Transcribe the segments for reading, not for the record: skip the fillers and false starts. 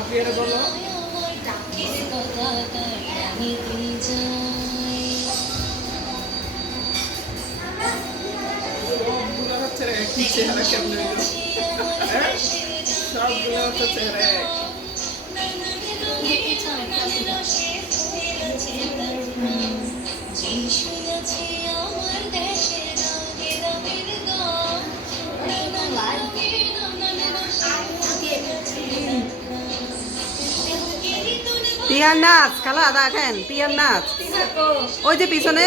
আপনি এটা বলো সবগুলো হচ্ছে একই চেহারা কেমন হইলো সবগুলো হচ্ছে চেহারা এক পিয়ার নাচ খালা দেখেন পিয়ার নাচ ওই যে পিছনে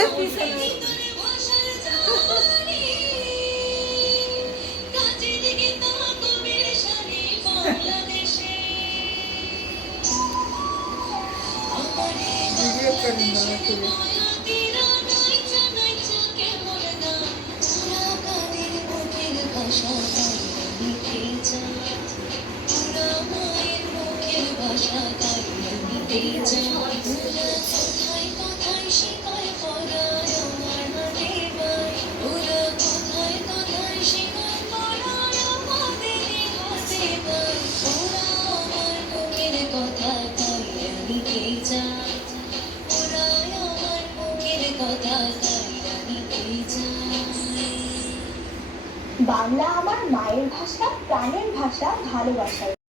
ভিডিও করেন না তুমি বাংলা আমার মায়ের ভাষা, প্রাণের ভাষা, ভালোবাসার